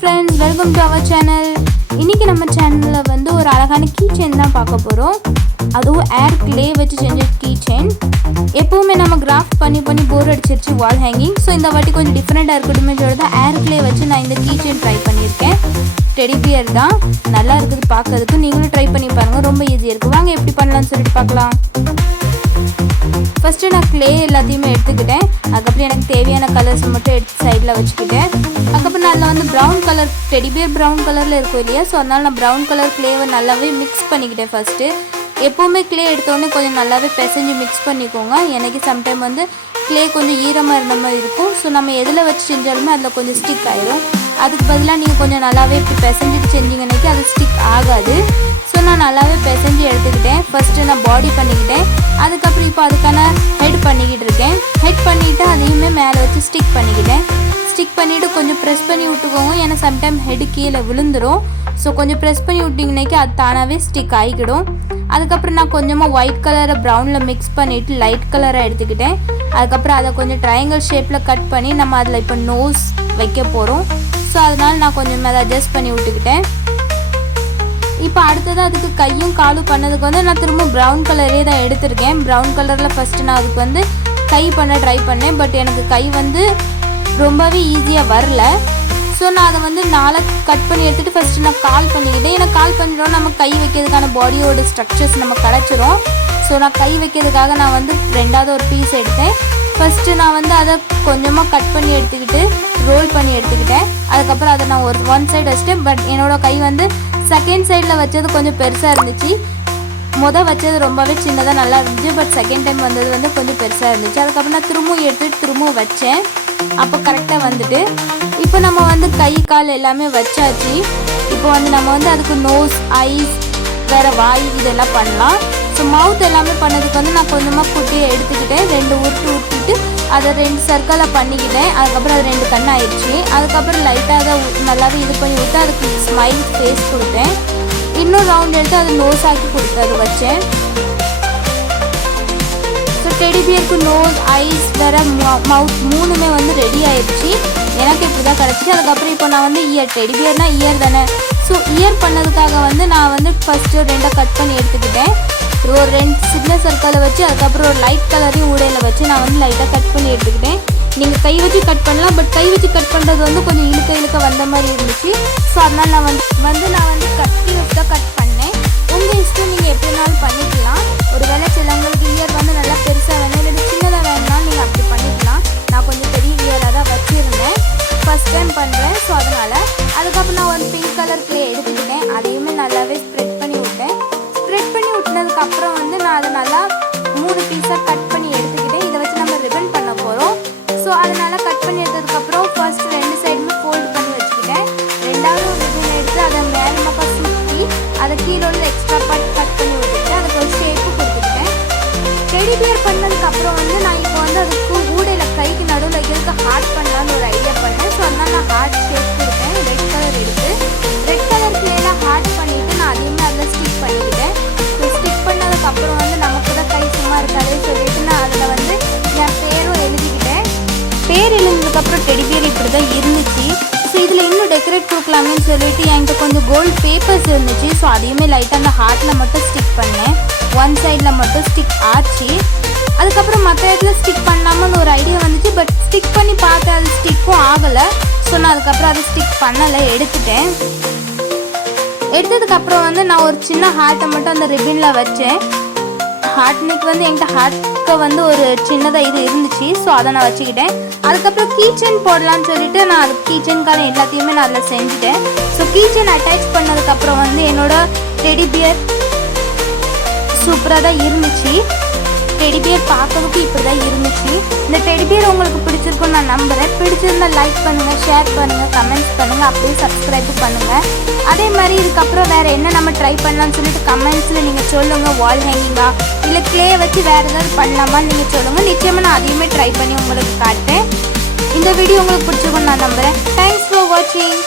friends, welcome to our channel. இன்னைக்கு நம்ம சேனல்ல வந்து ஒரு அழகான கீ செயின் தான் பார்க்க போறோம். அதுவும் ஏர் கிளே வச்சு செஞ்ச கீ செயின். எப்பவுமே நம்ம கிராஃப்ட் பண்ணி போர் அடிச்சிருச்சு வால் ஹேங்கிங். சோ இந்த வாட்டி கொஞ்சம் டிஃபரெண்டா இருக்கட்டுமே சொல்லிட்டு ஏர் கிளே வச்சு நான் இந்த கீ செயின் ட்ரை பண்ணியிருக்கேன். டெடி பியர் தான், நல்லா இருக்குது பார்க்கிறதுக்கு. நீங்களும் ட்ரை பண்ணி பாருங்க, ரொம்ப ஈஸியா இருக்கு. வாங்க எப்படி பண்ணலாம்னு சொல்லிட்டு பார்க்கலாம். ஃபர்ஸ்ட் நான் கிளே எல்லாத்தையுமே எடுத்துக்கிட்டேன். அதுக்கப்புறம் எனக்கு தேவையான கலர்ஸ் மட்டும் எடுத்து சைடில் வச்சுக்கிட்டேன். அதுக்கப்புறம் நான் வந்து brown colour teddy bear brown கலரில் இருக்கும் இல்லையா, ஸோ அதனால் நான் ப்ரௌன் கலர் கிளேவை நல்லாவே மிக்ஸ் பண்ணிக்கிட்டேன். ஃபஸ்ட்டு எப்போவுமே கிளே எடுத்தோடனே கொஞ்சம் நல்லாவே பிசைஞ்சு மிக்ஸ் பண்ணிக்கோங்க. எனக்கு சம்டைம் வந்து கிளே கொஞ்சம் ஈரமாக இருந்த மாதிரி இருக்கும். ஸோ நம்ம எதில் வச்சு செஞ்சாலுமே அதில் கொஞ்சம் ஸ்டிக் ஆயிடும். அதுக்கு பதிலாக நீங்கள் கொஞ்சம் நல்லாவே இப்படி பிசைஞ்சிட்டு செஞ்சிங்கன்னாக்கி அது ஸ்டிக் ஆகாது. ஸோ நான் நல்லாவே பிசைஞ்சு எடுத்துக்கிட்டேன். ஃபஸ்ட்டு நான் பாடி பண்ணிக்கிட்டேன். அதுக்கப்புறம் இப்போ அதுக்கான ஹெட் பண்ணிக்கிட்டு இருக்கேன். ஹெட் பண்ணிவிட்டு அதையுமே மேலே வச்சு ஸ்டிக் பண்ணிக்கிட்டேன். ஸ்டிக் பண்ணிவிட்டு கொஞ்சம் ப்ரெஸ் பண்ணி விட்டுக்கோங்க, ஏன்னா சம்டைம் ஹெட் கீழே விழுந்துடும். ஸோ கொஞ்சம் ப்ரெஸ் பண்ணி விட்டிங்கனாக்கி அது தானாகவே ஸ்டிக் ஆகிக்கிடும். அதுக்கப்புறம் நான் கொஞ்சமாக ஒயிட் கலரை ப்ரௌனில் மிக்ஸ் பண்ணிவிட்டு லைட் கலராக எடுத்துக்கிட்டேன். அதுக்கப்புறம் அதை கொஞ்சம் ட்ரையாங்கிள் ஷேப்பில் கட் பண்ணி நம்ம அதில் இப்போ நோஸ் வைக்க போகிறோம். ஸோ அதனால் நான் கொஞ்சம் அதை அட்ஜஸ்ட் பண்ணி விட்டுக்கிட்டேன். இப்போ அடுத்தது அதுக்கு கையும் காலும் பண்ணதுக்கு வந்து நான் திரும்ப ப்ரௌன் கலரே தான் எடுத்திருக்கேன். ப்ரௌன் கலரில் ஃபஸ்ட்டு நான் அதுக்கு வந்து கை பண்ண ட்ரை பண்ணேன். பட் எனக்கு கை வந்து ரொம்பவே ஈஸியாக வரல. ஸோ நான் அதை வந்து நாளாக கட் பண்ணி எடுத்துகிட்டு ஃபஸ்ட்டு நான் கால் பண்ணிக்கிட்டேன். ஏன்னா கால் பண்ணிட்டோம் நம்ம கை வைக்கிறதுக்கான பாடியோட ஸ்ட்ரக்சர்ஸ் நம்ம கிடச்சிரும். ஸோ நான் கை வைக்கிறதுக்காக நான் வந்து ரெண்டாவது ஒரு பீஸ் எடுத்தேன். ஃபஸ்ட்டு நான் வந்து அதை கொஞ்சமாக கட் பண்ணி எடுத்துக்கிட்டு ரோல் பண்ணி எடுத்துக்கிட்டேன். அதுக்கப்புறம் அதை நான் ஒன் சைடு வச்சுட்டேன். பட் என்னோடய கை வந்து செகண்ட் சைடில் வச்சது கொஞ்சம் பெருசாக இருந்துச்சு. வச்சது ரொம்பவே சின்னதாக நல்லா இருந்துச்சு. பட் செகண்ட் டைம் வந்தது வந்து கொஞ்சம் பெருசாக இருந்துச்சு. அதுக்கப்புறம் நான் திரும்பவும் எடுத்துகிட்டு திரும்பவும் வச்சேன். அப்போ கரெக்டாக வந்துட்டு இப்போ நம்ம வந்து கை கால் எல்லாமே வச்சாச்சு. இப்போ வந்து நம்ம வந்து அதுக்கு நோஸ், ஐஸ், வேறு வாய் இதெல்லாம் பண்ணலாம். ஸோ மவுத் எல்லாமே பண்ணதுக்கு வந்து நான் கொஞ்சமாக குட்டியை எடுத்துக்கிட்டேன். 2 உருட்டிட்டு அதை 2 சர்க்கிளை பண்ணிக்கிட்டேன். அதுக்கப்புறம் அது 2 கண் ஆயிடுச்சு. அதுக்கப்புறம் லைட்டாக அதை நல்லாவே இது பண்ணி விட்டு அதுக்கு ஸ்மைல் ஃபேஸ் கொடுத்தேன். இன்னும் ரவுண்ட் எடுத்து அதை நோஸ் ஆக்கி கொடுத்து அதை வச்சேன். ஸோ டெடி பியருக்கு நோஸ், ஐஸ், வேறு மவுத் 3மே வந்து ரெடி ஆயிடுச்சு. எனக்கு இப்படி தான் கிடச்சிச்சு. அதுக்கப்புறம் இப்போ நான் வந்து இயர், டெடி பியர்னால் இயர் தானே. ஸோ இயர் பண்ணதுக்காக வந்து நான் வந்து ஃபஸ்ட்டு 2 கட் பண்ணி எடுத்துக்கிட்டேன். ஒரு 2 சின்ன சர்க்கிளை வச்சு அதுக்கப்புறம் ஒரு லைட் கலரையும் ஊடையில் வச்சு நான் வந்து லைட்டாக கட் பண்ணி எடுத்துக்கிட்டேன். நீங்கள் கை வச்சு கட் பண்ணலாம். பட் கை வச்சு கட் பண்ணுறது வந்து கொஞ்சம் இழுக்க வந்த மாதிரி இருந்துச்சு. ஸோ அதனால் நான் வந்து கத்தி வச்சு தான் கட் பண்ணேன். உங்கள் இஷ்டம், நீங்கள் எப்படினாலும் பண்ணிக்கலாம். ஒரு வேளை சிலவங்களுக்கு இயர் வந்து நல்லா பெருசாக வேணும், இல்லை சின்னதாக வேணும்னாலும் நீங்கள் அப்படி பண்ணிக்கலாம். நான் கொஞ்சம் பெரிய இயராக தான் வச்சுருந்தேன், ஃபஸ்ட் டைம் பண்ணுறேன். ஸோ அதனால் அதுக்கப்புறம் நான் ஒரு பிங்க் கலர் கிளே எடுத்துக்கிட்டேன். அதையுமே நல்லாவே ஸ்ப்ரெட் பண்ணி விட்டேன். ஸ்ப்ரெட் பண்ணி விட்டதுக்கப்புறம் வந்து நான் அதை நல்லா 3 பீஸாக கட் பண்ணி எடுத்துக்கிட்டேன். இதை வச்சு நம்ம ரிப்பன் பண்ண போகிறோம். ஸோ அதனால் கட் பண்ணி எடுத்ததுக்கப்புறம் ஃபர்ஸ்ட் 2 சைடுமே ஃபோல்டு பண்ணி வச்சுக்கிட்டேன். ரெண்டாவது ஒரு ரிப்பன் எடுத்து அதை மேல் பக்கம் சுற்றி அதை கீழே உள்ள எக்ஸ்ட்ரா பார்ட் கட் பண்ணி விட்டுக்கிட்டேன். அதுக்கு ஒரு ஷேப்பு கொடுத்துக்கிட்டேன். டெடி பியர் பண்ணதுக்கப்புறம் வந்து நான் இப்போ வந்து அதுக்கு ஊடையில் கைக்கு நடுவில் வைக்கிறதுக்கு ஹார்ட் பண்ணலான்னு ஒரு ஐடியா பண்ணேன். ஸோ அதனால் நான் ஹார்ட் ஷேப் கொடுத்தேன். ரெட் கலர் எடுத்து ரெட் கலர் கிளேயில் ஹார்ட் பண்ணிவிட்டு நான் அதையுமே அதில் ஸ்டிக் பண்ணிக்கிட்டேன். ஸோ ஸ்டிக் பண்ணதுக்கப்புறம் வந்து நமக்கு தான் கை சும்மா இருக்காது சொல்லிட்டு நான் அதில் வந்து என் பேரும் எழுதிக்கிட்டேன். பேர் எழுதுனதுக்கப்புறம் டெடி பியர் இப்படி தான் இருந்துச்சு. ஸோ இதில் இன்னும் டெக்கரேட் கொடுக்கலாமேன்னு சொல்லிட்டு என்கிட்ட கொஞ்சம் கோல்டு பேப்பர்ஸ் இருந்துச்சு. ஸோ அதையுமே லைட்டாக அந்த ஹார்ட்டில் மட்டும் ஸ்டிக் பண்ணேன். ஒன் சைடில் மட்டும் ஸ்டிக் ஆச்சு. அதுக்கப்புறம் மற்ற இடத்துல ஸ்டிக் பண்ணலாமான்னு ஒரு ஐடியா வந்துச்சு. பட் ஸ்டிக் பண்ணி பார்த்தேன், அது ஸ்டிக்கும் ஆகலை. ஸோ நான் அதுக்கப்புறம் அதை ஸ்டிக் பண்ணலை, எடுத்துட்டேன். எடுத்ததுக்கப்புறம் வந்து நான் ஒரு சின்ன ஹார்ட்டை மட்டும் அந்த ரிப்பனில் வச்சேன். ஹார்ட்னுக்கு வந்து என்கிட்ட ஹார்ட்க்கு வந்து ஒரு சின்னதாக இது இருந்துச்சு. ஸோ அதை நான் வச்சுக்கிட்டேன். அதுக்கப்புறம் கீச்சன் போடலான்னு சொல்லிட்டு நான் அது கீச்சனுக்கான எல்லாத்தையுமே நான் அதில் செஞ்சுட்டேன். ஸோ கீச்சன் அட்டாச் பண்ணதுக்கப்புறம் வந்து என்னோட டெடி பியர் சூப்பராக தான் இருந்துச்சு. டெடி பியர் பார்க்கறதுக்கு இப்படி தான் இருந்துச்சு. இந்த டெடி பியர் உங்களுக்கு பிடிச்சிருக்குன்னு நான் நம்புகிறேன். பிடிச்சிருந்தால் லைக் பண்ணுங்கள், ஷேர் பண்ணுங்கள், கமெண்ட்ஸ் பண்ணுங்கள், அப்படியே சப்ஸ்கிரைப் பண்ணுங்கள். அதே மாதிரி இதுக்கப்புறம் வேறு என்ன நம்ம ட்ரை பண்ணலாம்னு சொல்லிட்டு கமெண்ட்ஸில் நீங்கள் சொல்லுங்கள். வால் ஹேங்கிங்கா இல்லை கிளே வச்சு வேறு ஏதாவது பண்ணலாமான்னு நீங்கள் சொல்லுங்கள். நிச்சயமாக நான் அதையுமே ட்ரை பண்ணி உங்களுக்கு காட்டுறேன். இந்த வீடியோ உங்களுக்கு பிடிச்சிருக்குன்னு நான் நம்புகிறேன். தேங்க்ஸ் ஃபார் வாட்சிங்.